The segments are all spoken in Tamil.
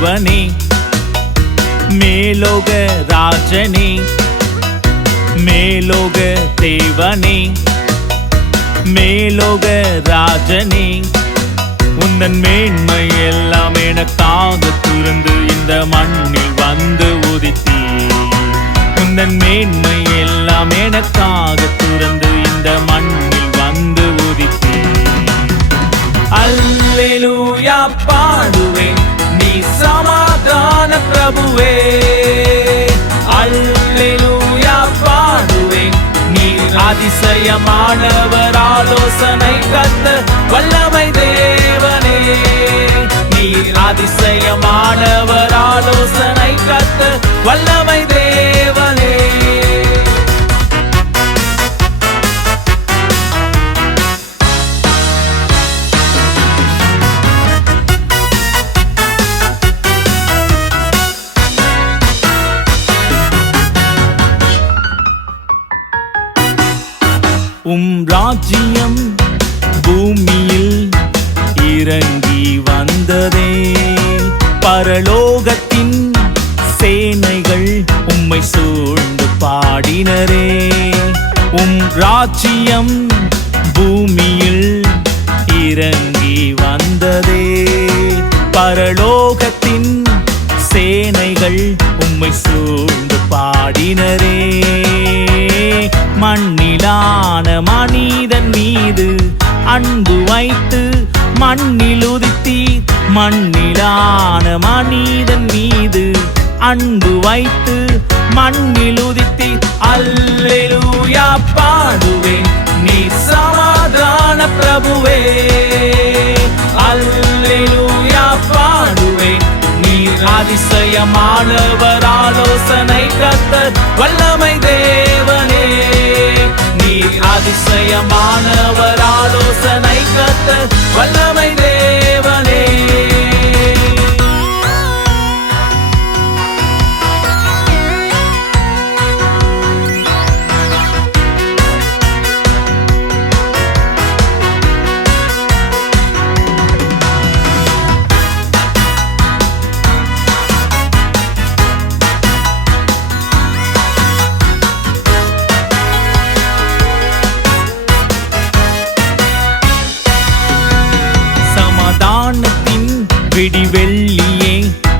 தேவனே மேலோக ராஜனே மேலோக தேவனே மேலோக ராஜனே உந்தன் மேன்மை எல்லாம் எனக்காக துறந்து இந்த மண்ணில் வந்து உதித்தீ உந்தன் மேன்மை எல்லாம் எனக்காக துறந்து இந்த மண்ணில் வந்து உதித்தீ அல்லேலூயா பாடுவேன் நீ சமாதான பிரபுவே அல்லேலூயா பாடுவேன் நீ அதிசயமானவர் ஆலோசனை கர்த்தர் வல்லமை தேவனே நீ அதிசயமானவர் ஆலோசனை கர்த்தர் வல்லமை தேவனே ராஜ்யம் பூமியில் இறங்கி வந்ததே பரலோகத்தின் சேனைகள் உம்மை சூழ்ந்து பாடினரே ராஜ்யம் பூமியில் இறங்கி வந்ததே பரலோகத்தின் சேனைகள் உம்மை சூழ்ந்து பாடினரே மண்ணிலான மனிதன் மீது அன்பு வைத்து மண்ணில் உதித்தீர் மண்ணிலான மனிதன் மீது அன்பு வைத்து மண்ணில் உதித்தீர் அல்லேலூயா பாடுவேன் நீ சமாதான பிரபுவே அல்லேலூயா பாடுவேன் நீர் அதிசயமானவர் ஆலோசனை கர்த்தர் வல்லமை தேவனே நீர் அதிசயமானவர் ஆலோசனை கர்த்தர் வல்லமை தேவனே விடிவெள்ளியே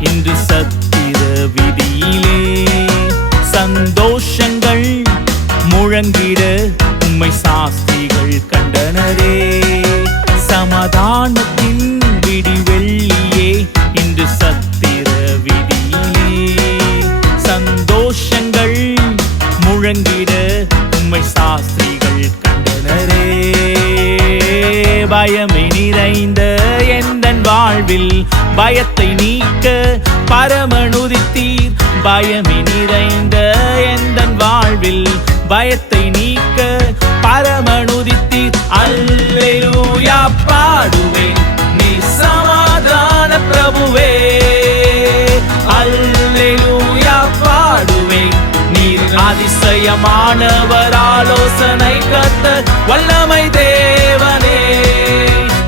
இன்று சத்திர விதியிலே சந்தோஷங்கள் முழங்கிட உம்மை சாஸ்திரிகள் கண்டனரே சமாதானத்தின் விடிவெள்ளியே இன்று சத்திர விதியிலே சந்தோஷங்கள் முழங்கிட உம்மை சாஸ்திரிகள் கண்டனரே பயமே நிறைந்த எந்தன் வாழ்வில் பயத்தை நீக்க பரமனுதித்தீர் பயமே நிறைந்த எந்தன் வாழ்வில் பயத்தை நீக்க பரமனுதித்தீர் அல்லேலூயா பாடுவேன் நீ சமாதான பிரபுவே அல்லேலூயா பாடுவேன் நீர் அதிசயமானவர் ஆலோசனை கர்த்தர் வல்லமை தேவனே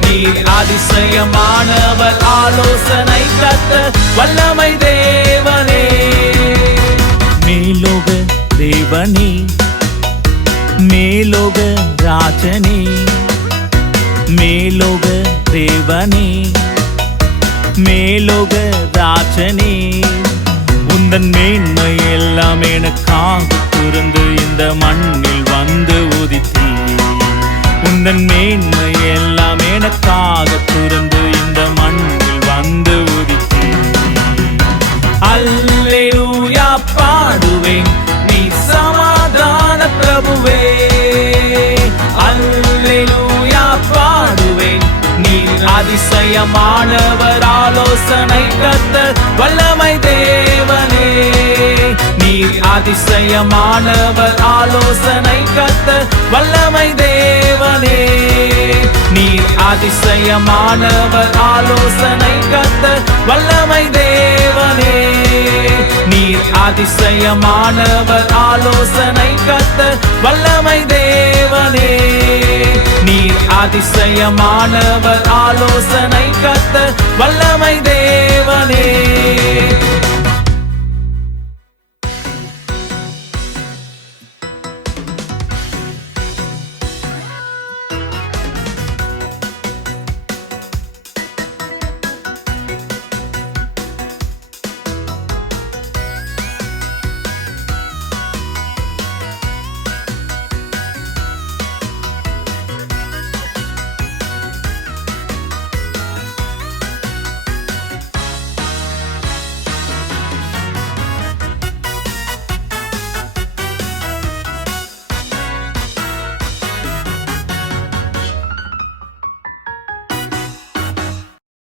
நீர் அதிசயமானவர் ஆலோசனை கர்த்தர் வல்லமை தேவனே மேலோக தேவனே மேலோக ராஜனே மேலோக தேவனே மேலோக ராஜனே உந்தன் மேன்மை எல்லாம் எனக்காக துறந்து இந்த மண்ணில் வந்து உதித்தீர் உந்தன் மேன்மை எல்லாம் எனக்காக துறந்து இந்த மண்ணில் வந்து உதித்தீர் அல்லேலூயா பாடுவேன் நீ சமாதான பிரபுவே அல்லேலூயா பாடுவேன் நீர் அதிசயமானவர் ஆலோசனை கர்த்தர் வல்லமை தேவனே நீர் அதிசயமானவர் ஆலோசனை கர்த்தர் வல்லமை தேவனே நீர் அதிசயமானவர் ஆலோசனை கர்த்தர் வல்லமை தேவனே நீர் அதிசயமானவர் ஆலோசனை கர்த்தர் வல்லமை தேவனே நீர் அதிசயமானவர், ஆலோசனை கர்த்தர், வல்லமை தேவனே.